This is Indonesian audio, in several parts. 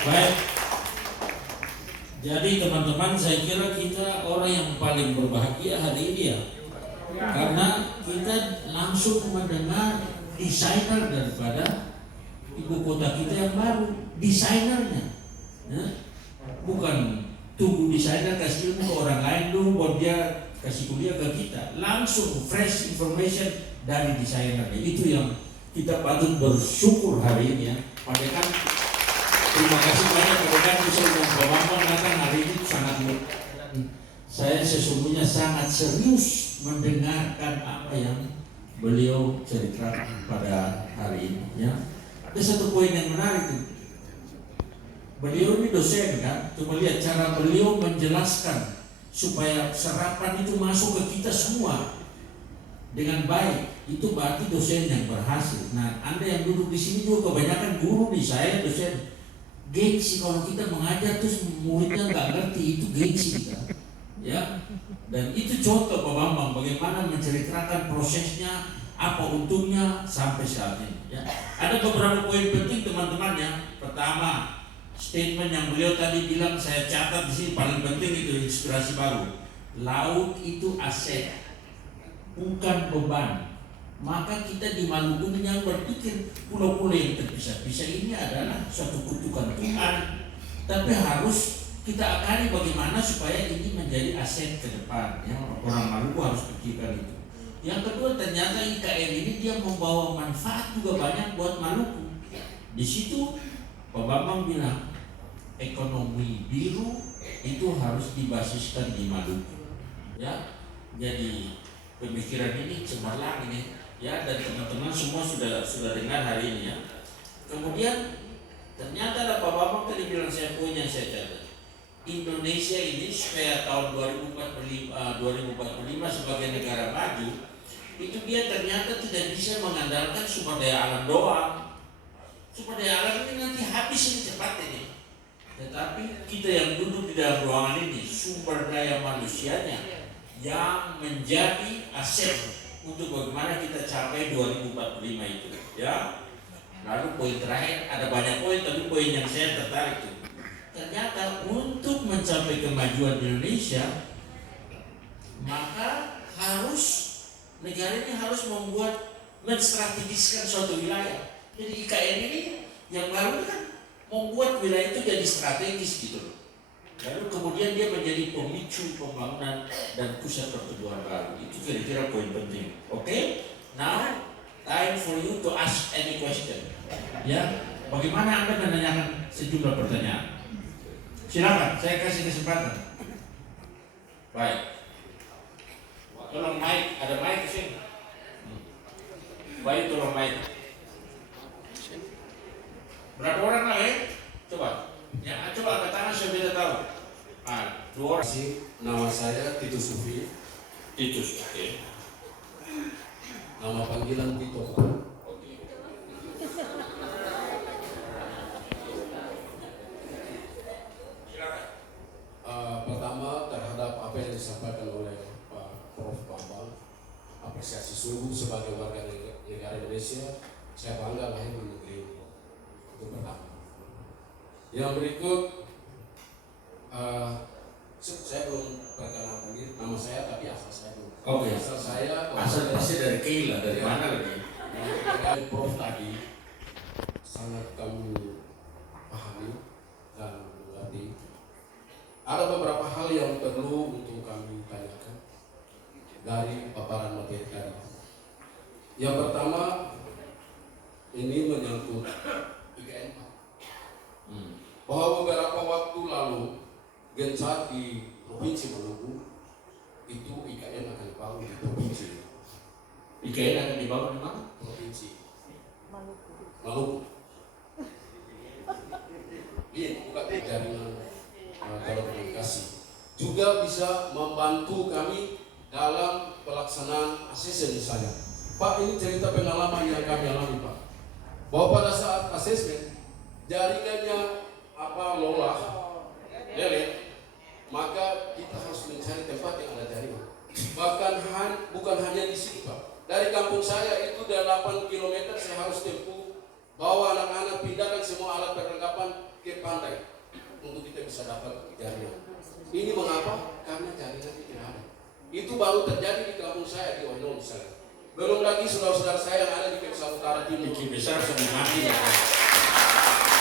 Baik, jadi teman-teman, saya kira kita orang yang paling berbahagia hari ini ya, karena kita langsung mendengar desainer daripada ibu kota kita yang baru, desainernya, ya? Bukan tunggu desainer kasih ilmu ke orang lain dulu, buat dia kasih kuliah ke kita, langsung fresh information dari desainernya. Itu yang kita patut bersyukur hari ini ya. Padahal terima kasih banyak kepada bisa Bapak datang hari ini sangat. Saya sesungguhnya sangat serius mendengarkan apa yang beliau ceritakan pada hari ini ya. Ada satu poin yang menarik itu. Beliau ini dosen kan, coba lihat cara beliau menjelaskan supaya serapan itu masuk ke kita semua dengan baik. Itu berarti dosen yang berhasil. Nah, Anda yang duduk di sini juga kebanyakan guru nih, saya dosen. Gengsi kalau kita mengajar terus muridnya nggak ngerti, itu gengsi kita, ya. Dan itu contoh Pak Bambang bagaimana menceritakan prosesnya, apa untungnya sampai saat ini. Ya. Ada beberapa poin penting teman-teman ya. Pertama, statement yang beliau tadi bilang saya catat di sini paling penting itu inspirasi baru. Laut itu aset, bukan beban. Maka kita di Maluku yang berpikir pulau-pulau yang terpisah-pisah ini adalah suatu kutukan Tuhan, tapi harus kita akali bagaimana supaya ini menjadi aset ke depan. Ya, orang Maluku harus pikirkan itu. Yang kedua, ternyata IKN ini dia membawa manfaat juga banyak buat Maluku. Di situ Pak Bambang bilang ekonomi biru itu harus dibasiskan di Maluku. Ya, jadi pemikiran ini cemerlang ini. Ya, dan teman-teman semua sudah dengar hari ini ya. Kemudian ternyata ada Pak Bambang tadi bilang saya punya, saya catat. Indonesia ini supaya tahun 2045 sebagai negara maju, itu dia ternyata tidak bisa mengandalkan sumber daya alam doang. Sumber daya alam ini nanti habis ini cepat ini. Tetapi kita yang duduk di dalam ruangan ini, sumber daya manusianya yang menjadi aset untuk bagaimana kita capai 2045 itu ya. Lalu poin terakhir, ada banyak poin tapi poin yang saya tertarik itu, ternyata untuk mencapai kemajuan Indonesia maka harus negara ini harus menstrategiskan suatu wilayah. Jadi IKN ini yang baru kan membuat wilayah itu jadi strategis gitu loh. Lalu kemudian dia menjadi pemicu pembangunan dan pusat pertumbuhan baru. Itu kira-kira poin penting. Oke? Now, time for you to ask any question. Ya, bagaimana Anda menanyakan sejumlah pertanyaan? Silakan, saya kasih kesempatan. Baik. Tolong mic, ada mic di sini. Baik, tolong mic. Berapa orang lagi? Coba. Ya, coba angkat tangan saya bisa tahu. Dua orang. Nama saya Titus Sufi. Titus, oke. Nama panggilan Tito. Oke. Silakan. Pertama terhadap apa yang disampaikan oleh Pak Prof. Bambang, apresiasi sungguh sebagai warga negara Indonesia, saya bangga lahir di negeri ini. Itu pertama. Yang berikut, saya belum perkenalkan diri, nama saya tapi asal saya belum. Oke. Asal pasti dari Keila, dari mana lagi? Dari Prof tadi sangat kami pahami dan mengerti. Ada beberapa hal yang perlu untuk kami tanyakan dari paparan materi tadi. Yang pertama, ini menyangkut IKN. Bahwa beberapa waktu lalu gencar di Provinsi Maluku itu IKN akan dibangun di provinsi. IKN akan dibangun di mana? Provinsi Maluku. Iya, bukan jaringan telekomunikasi. Juga bisa membantu kami dalam pelaksanaan asesmen misalnya. Pak, ini cerita pengalaman yang kami alami, Pak. Bahwa pada saat asesmen jaringannya lolah, lelet, maka kita harus mencari tempat yang ada jaringan. Bahkan bukan hanya di sini, Pak. Dari kampung saya itu 8 km saya harus tempuh, bawa anak-anak, pindahkan semua alat perlengkapan ke pandai untuk kita bisa dapat jaringan. Ini mengapa? Karena jaringan itu tidak ada. Itu baru terjadi di kampung saya di Oino misalnya. Belum lagi saudara-saudara saya yang ada di Kepulauan Utara Timur. Bikin besar sama mati ya.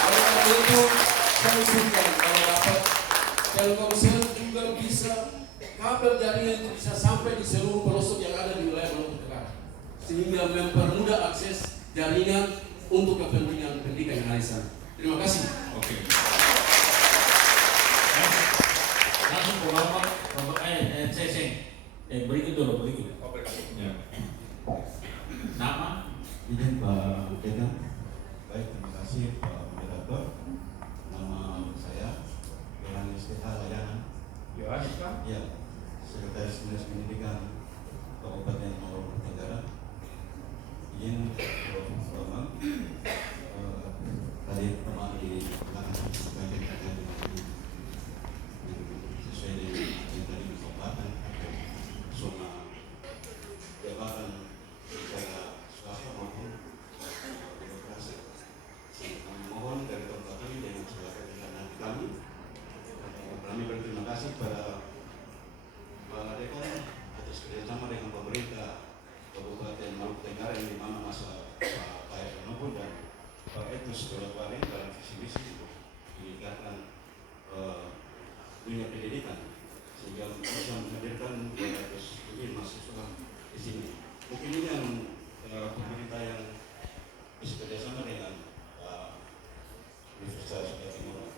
Oleh karena itu, saya usulkan kalau dapat Telkomsel juga bisa kabel jaringan itu bisa sampai di seluruh pelosok yang ada di wilayah Maluku Utara, sehingga mempermudah akses jaringan untuk kepentingan pendidikan yang ada di sana. Terima kasih. Oke. Langsung ke Bapak Seseng. Berikut dulu, berikut. Ya. Nama? Izin Pak Dekan. Baik, terima kasih Pak Moderator. Nama saya Yohanes STH Layanan. Yohanes Pak? Ya, Sekretaris Dinas Pendidikan Kabupaten Maluku Tenggara. Izin Prof. Bambang. Tadi teman di belakang sebagai kata sesuai dengan yang tadi disampaikan zona jabatan secara swasta maupun birokrasi. Kami mohon dari tempat ini dengan segala kegiatan kami berterima kasih pada Kepala Dekan atas kerjasama dengan pemerintah Kabupaten Maluku Tenggara yang dimana masa Pak Enopo dan Pak Etus berlaparin dalam visi misi untuk meningkatkan dunia pendidikan sehingga bisa menghadirkan 200 lebih mahasiswa di sini. Mungkin ini yang pemerintah yang bekerjasama dengan Universitas Jawa Timur.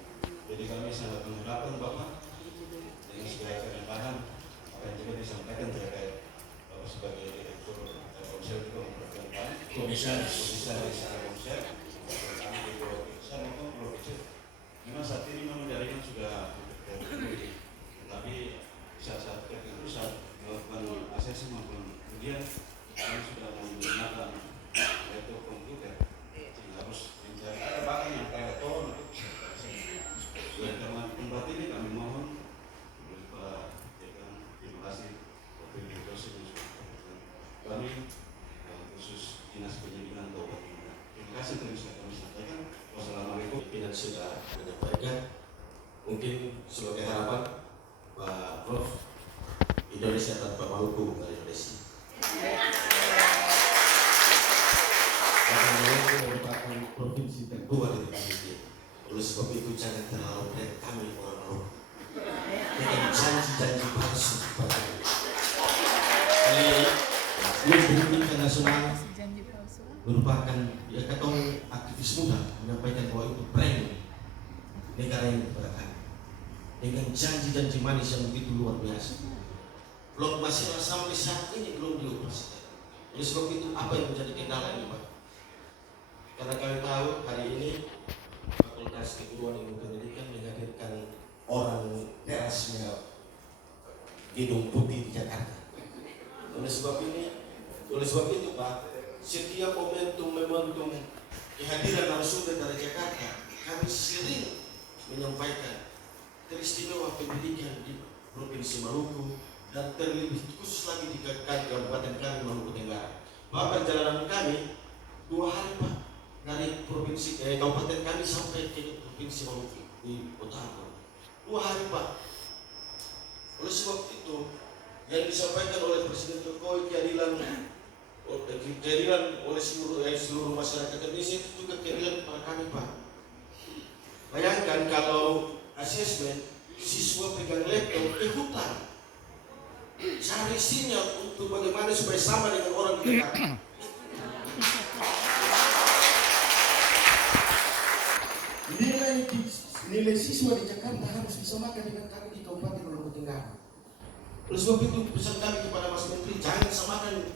Jadi kami sangat mengharapkan Bapak dengan segala kerendahan apa yang juga disampaikan terkait Bapak sebagai direktur Telkomsel juga memperkenalkan Komisaris Telkomsel kami di Pulau Besar maupun Pulau Kecil. Memang saat ini memang jaringan sudah tapi saat tertentu saat melakukan asesmen maupun ujian kami sudah menggunakan laptop komputer sehingga harus mencari ada bahkan yang kayak tol untuk dan karena tempat ini kami mohon Pak Dekan, terima kasih wakil dosen yang sudah kami khusus Dinas Pendidikan Kabupaten Tenggara. Terima kasih terus kami sampaikan. Wassalamualaikum. Pimpinan sudah menyampaikan, mungkin sebagai harapan Pak Prof, Indonesia tanpa Maluku bukan Indonesia. Karena Maluku merupakan provinsi tertua di Indonesia. Oleh sebab itu jangan terlalu melihat kami orang Maluku dengan janji-janji palsu kepada kami. Pendidikan nasional merupakan ya katong aktivis muda menyampaikan bahwa itu brand negara ini kepada kami dengan janji-janji manis yang begitu luar biasa. Blok masih sampai saat ini belum dioperasikan. Oleh sebab itu apa yang menjadi kendala ini Pak? Karena kami tahu hari ini Fakultas Keguruan Ilmu Pendidikan menghadirkan orang terasnya Gedung Putih di Jakarta. Oleh sebab itu Pak, setiap momentum kehadiran narasumber dari Jakarta, kami sering menyampaikan teristimewa pendidikan di Provinsi Maluku dan terlebih khusus lagi di Kabupaten kami Maluku Tenggara. Bahwa perjalanan kami 2 hari Pak dari Kabupaten kami sampai ke Provinsi Maluku di Utara. 2 hari Pak. Oleh sebab itu yang disampaikan oleh Presiden Jokowi keadilan oleh seluruh masyarakat Indonesia itu juga keadilan kepada kami Pak. Bayangkan kalau asesmen siswa pegang laptop ke hutan cari sinyal untuk bagaimana supaya sama dengan orang di Jakarta. Nilai siswa di Jakarta harus disamakan dengan kami di Kabupaten Maluku Tenggara. Oleh sebab itu pesan kami kepada Mas Menteri, jangan samakan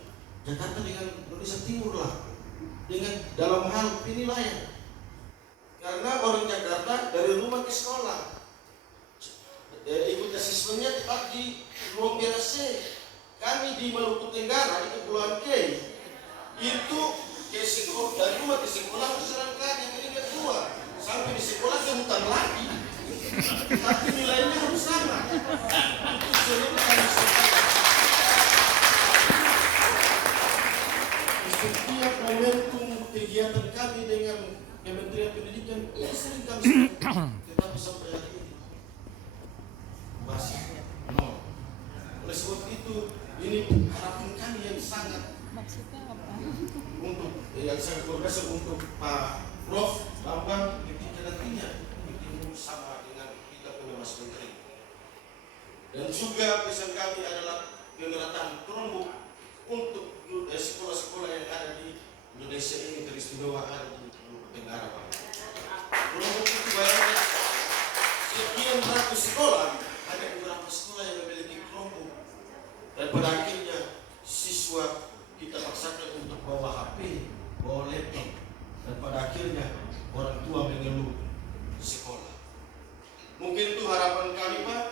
Jakarta dengan Indonesia Timur lah, dengan dalam hal penilaian. Karena orang Jakarta dari rumah ke sekolah ikut asesmennya tetap di ruang BRC. Kami di Maluku Tenggara di Kepulauan K itu ke sekolah, dari rumah ke sekolah jalan kaki keringat 2 sampai di sekolah ke hutan lagi, tapi nilainya harus sama. Itu seluruh kami setiap momentum kegiatan kami dengan Kementerian Pendidikan ini sering kami tapi sampai hari ini masih nol. Oleh sebab itu, ini harapan kami yang sangat untuk yang sangat luar biasa untuk Pak Prof. Bambang ketika nantinya bertemu sama dengan kita punya Mas Menteri. Dan juga pesan kami adalah pemetaan Chromebook untuk sekolah-sekolah yang ada di Indonesia ini teristimewa ada di Lubu Tenggara, Pak. Chromebook itu bayangkan sekian ratus sekolah, ada beberapa sekolah yang memiliki Chromebook. Dan pada akhirnya siswa kita paksakan untuk bawa HP, bawa laptop, dan pada akhirnya orang tua mengeluh sekolah. Mungkin itu harapan kami, Pak.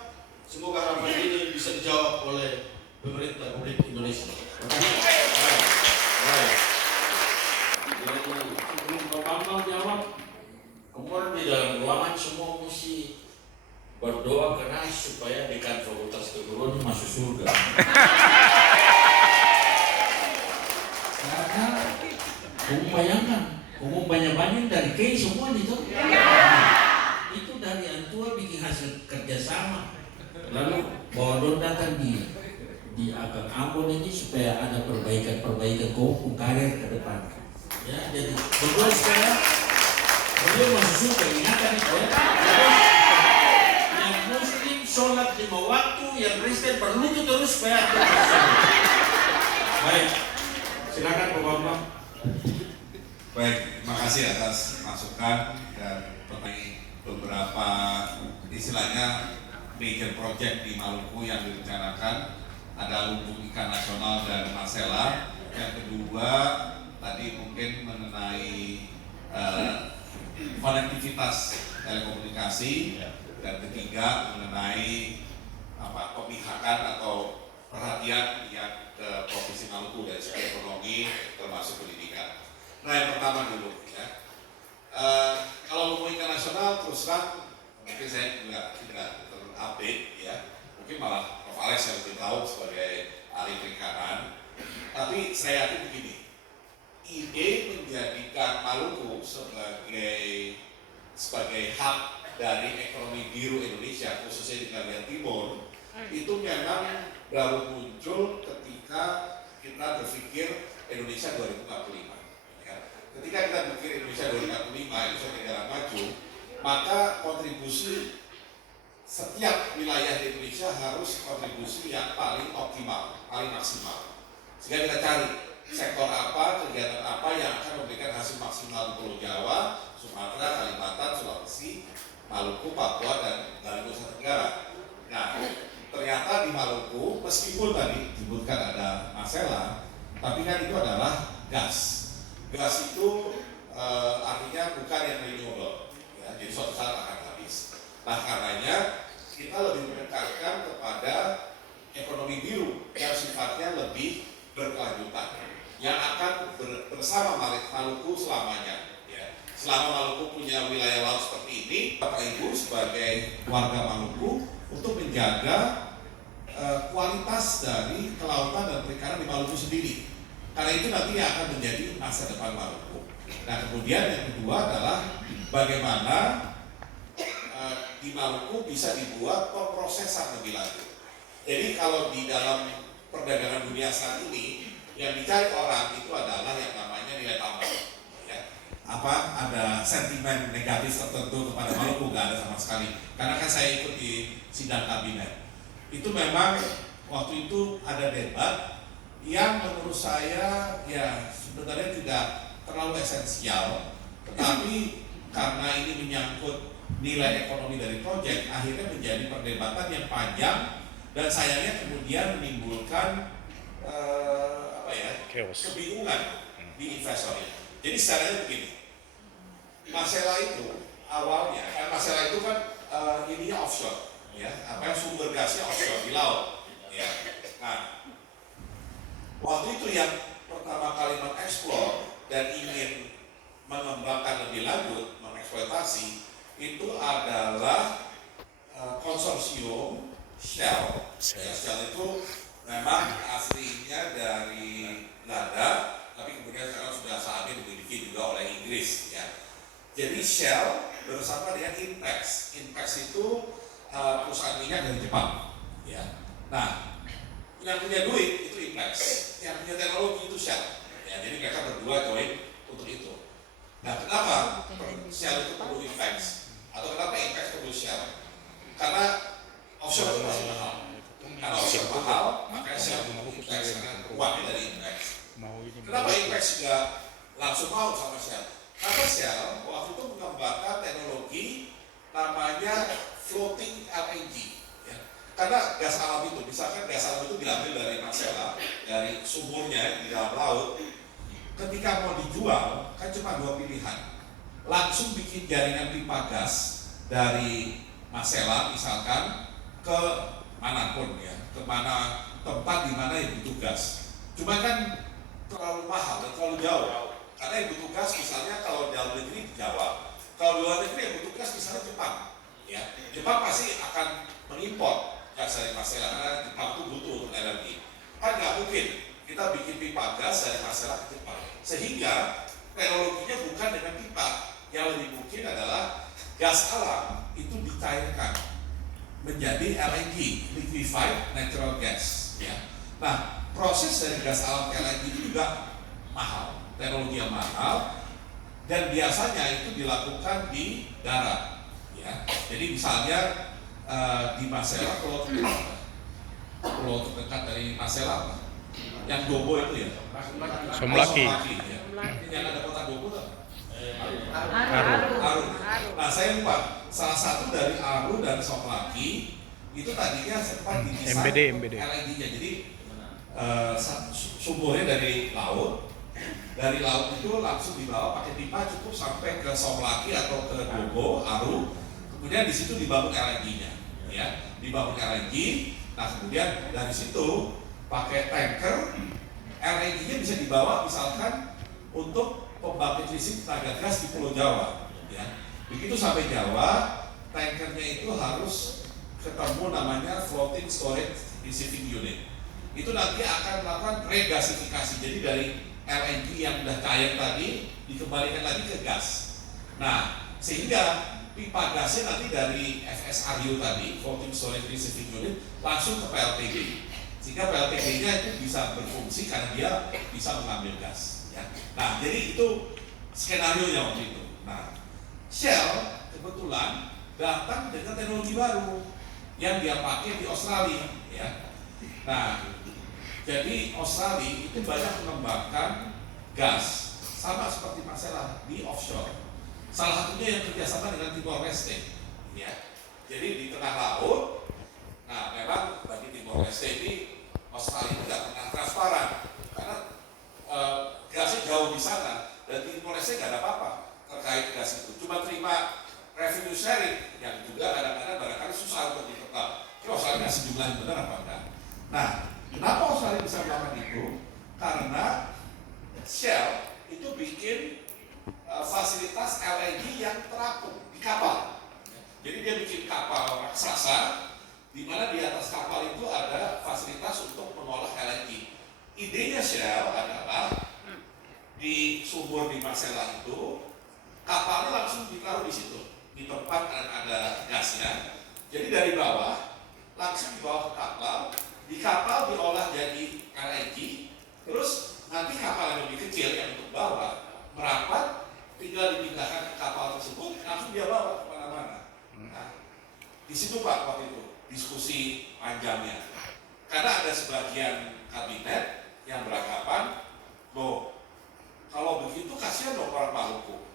Semoga harapan ini bisa dijawab oleh pemerintah Republik Indonesia. Baik. Jadi sebelum Pak Bambang jawab, kemudian di dalam ruangan semua mesti berdoa keras supaya dekan fakultas keguruan masuk surga. Karena kamu bayangkan, kamu banyak-banyak dari K semua itu. Itu dari antua bikin hasil kerjasama. Lalu bawa datang di Akang Ambon ini supaya ada perbaikan kau karir ke depan. Ya, jadi berdua sekarang beliau masuk surga, ingatkan itu ya. Yang Muslim sholat 5 waktu, yang Kristen berlutut terus supaya ada masuk surga. Baik, silakan Pak Bambang. Baik, terima kasih atas masukan dan beberapa istilahnya major project di Maluku yang direncanakan. Ada Lumbung Ikan Nasional dan Masela. Yang kedua tadi mungkin mengenai konektivitas telekomunikasi, dan ketiga mengenai pemihakan atau perhatian yang ke Provinsi Maluku dari segi ekonomi termasuk pendidikan. Nah, yang pertama dulu ya. Kalau Lumbung Ikan Nasional terus terang mungkin saya juga tidak terupdate ya. Mungkin malah Prof. Alex yang lebih tahu sebagai ahli perikanan. Tapi saya yakin begini, ide menjadikan Maluku sebagai hub dari ekonomi biru Indonesia, khususnya di bagian timur, itu memang baru muncul ketika kita berpikir Indonesia 2045. Ya. Ketika kita berpikir Indonesia 2045, Indonesia negara maju, maka kontribusi setiap wilayah di Indonesia harus kontribusi yang paling optimal, paling maksimal. Sehingga kita cari sektor apa, kegiatan apa yang akan memberikan hasil maksimal di Pulau Jawa, Sumatera, Kalimantan, Sulawesi, Maluku, Papua, dan Nusa Tenggara. Nah, ternyata di Maluku, meskipun tadi disebutkan ada Masela, tapi kan itu adalah gas. Gas itu artinya bukan yang renewable, ya, jadi suatu saat akan habis. Nah, karenanya kita lebih menekankan kepada ekonomi biru yang sifatnya lebih berkelanjutan, yang akan bersama Maluku selamanya. Ya. Selama Maluku punya wilayah laut seperti ini, Bapak Ibu sebagai warga Maluku untuk menjaga kualitas dari kelautan dan perikanan di Maluku sendiri. Karena itu nanti akan menjadi masa depan Maluku. Nah, kemudian yang kedua adalah bagaimana di Maluku bisa dibuat pemrosesan lebih lanjut. Jadi kalau di dalam perdagangan dunia saat ini yang dicari orang itu adalah yang namanya nilai tambah. Ya. Ada sentimen negatif tertentu kepada Maluku? Nggak ada sama sekali. Karena kan saya ikut di sidang kabinet. Itu memang waktu itu ada debat yang menurut saya ya sebenarnya tidak terlalu esensial, tetapi karena ini menyangkut nilai ekonomi dari proyek, akhirnya menjadi perdebatan yang panjang dan sayangnya kemudian menimbulkan kebingungan di investor. Jadi secaranya begini, Masela itu awalnya, kan Masela itu kan ininya offshore, ya, sumber gasnya offshore di laut, ya. Nah, waktu itu yang pertama kali mengeksplor dan ingin mengembangkan lebih lanjut, mengeksploitasi, itu adalah konsorsium Shell. Ya, Shell itu memang aslinya dari Belanda, tapi kemudian sekarang sudah saatnya dimiliki juga oleh Inggris. Ya. Jadi Shell bersama dengan Inpex. Inpex itu perusahaan minyak dari Jepang. Ya. Nah, yang punya duit itu Inpex, yang punya teknologi itu Shell. Ya, jadi mereka berdua join untuk itu. Nah, kenapa Shell itu perlu Inpex? Atau kenapa Inpex perlu Shell? Karena offshore itu masih mahal. Karena offshore mahal, maka Shell perlu Inpex karena uangnya dari Inpex. Kenapa Inpex juga langsung mau sama Shell? Karena Shell waktu itu mengembangkan teknologi namanya floating LNG. Ya. Karena gas alam itu, misalkan gas alam itu diambil dari Marcella, dari sumurnya di dalam laut. Ketika mau dijual, kan cuma dua pilihan. Langsung bikin jaringan pipa gas dari Marcella misalkan ke manapun ya, ke mana tempat di mana yang butuh gas. Cuma kan terlalu mahal dan terlalu jauh. Karena yang butuh gas misalnya kalau dalam negeri di Jawa, kalau di luar negeri yang butuh gas misalnya Jepang. Ya, Jepang pasti akan mengimpor gas dari Marcella karena Jepang itu butuh untuk energi. Kan nggak mungkin kita bikin pipa gas dari Marcella ke Jepang. Sehingga teknologinya bukan dengan pipa, yang lebih mungkin adalah gas alam itu dicairkan menjadi LNG, liquefied natural gas. Ya. Nah, proses dari gas alam ke LNG itu juga mahal, teknologi yang mahal, dan biasanya itu dilakukan di darat. Ya. Jadi misalnya di Marcella, pulau terdekat dari Marcella, yang Dobo itu ya, Somlaki. Ya. Yang ada kota Dobo tuh. Aru. Nah, saya lupa. Salah satu dari Aru dan Somlaki itu tadinya sempat didesain MBD. LNG-nya. Jadi sumbernya dari laut. Dari laut itu langsung dibawa pakai pipa cukup sampai ke Somlaki atau ke Dobo, Aru. Kemudian di situ dibangun LNG-nya. Ya, dibangun LNG. Nah, kemudian dari situ pakai tanker, LNG-nya bisa dibawa misalkan untuk pembangkit listrik tenaga gas di Pulau Jawa. Ya. Begitu sampai Jawa, tankernya itu harus ketemu namanya floating storage receiving unit. Itu nanti akan melakukan regasifikasi. Jadi dari LNG yang sudah cair tadi dikembalikan lagi ke gas. Nah, sehingga pipa gasnya nanti dari FSRU tadi, floating storage receiving unit, langsung ke PLTG. Sehingga PLTG-nya itu bisa berfungsi karena dia bisa mengambil gas. Ya. Nah, jadi itu skenario-nya waktu itu. Nah, Shell kebetulan datang dengan teknologi baru yang dia pakai di Australia. Ya. Nah, jadi Australia itu banyak mengembangkan gas sama seperti Marcella di offshore. Salah satunya yang kerjasama dengan Timor Leste. Ya. Jadi di tengah laut. Nah, memang bagi Timor Leste ini Australia tidak pernah transparan karena gasnya jauh di sana dan Timor Leste nggak ada apa-apa terkait gas itu. Cuma terima revenue sharing yang juga kadang-kadang barangkali susah untuk ditetap. Kira Australia ngasih jumlah yang benar apa enggak? Nah, kenapa Australia bisa melakukan itu? Karena Shell itu bikin fasilitas LNG yang terapung di kapal. Jadi dia bikin kapal raksasa di mana di atas kapal itu ada fasilitas untuk mengolah LNG. Idenya Shell adalah di sumur di Marcella itu kapalnya langsung ditaruh di situ, di tempat ada gasnya. Jadi dari bawah langsung dibawa ke kapal, di kapal diolah jadi LNG, terus nanti kapal yang lebih kecil yang untuk bawa merapat, tinggal dipindahkan ke kapal tersebut, langsung dia bawa kemana-mana. Nah, di situ Pak waktu itu diskusi panjangnya, karena ada sebagian kabinet yang beranggapan, loh kalau begitu kasihan dong orang Maluku,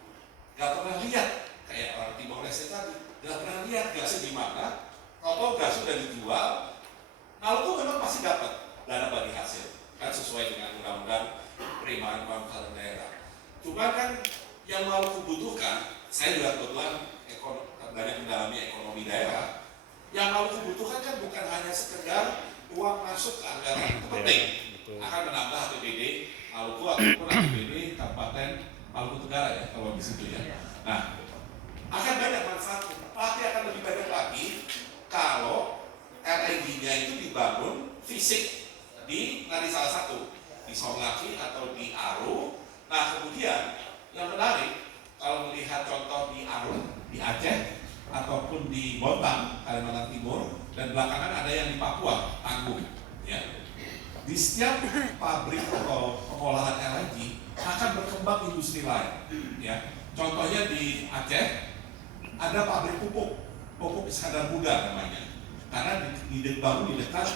gak pernah lihat kayak orang Timor Leste tadi, gak pernah lihat gasnya di mana, kalau gas sudah dijual, Maluku memang pasti dapat dana bagi hasil, kan sesuai dengan undang-undang penerimaan manfaat daerah. Cuma kan yang Maluku butuhkan, saya juga kebetulan banyak mendalami ekonomi daerah. Yang Maluku butuhkan kan bukan hanya sekedar uang masuk ke anggaran, itu penting, akan menambah APBD Maluku ataupun APBD Kabupaten Maluku Tenggara ya kalau di situ ya. Nah, akan banyak manfaatnya, tapi akan lebih banyak lagi kalau LNG-nya itu dibangun fisik di salah satu di Somlaki atau di Aru. Nah, kemudian yang menarik kalau melihat contoh di Aru di Aceh ataupun di Bontang, Kalimantan Timur, dan belakangan ada yang di Papua, Tanggung. Ya. Di setiap pabrik atau pengolahan LNG akan berkembang industri lain. Ya. Contohnya di Aceh ada pabrik pupuk Iskandar Muda namanya, karena baru di dekat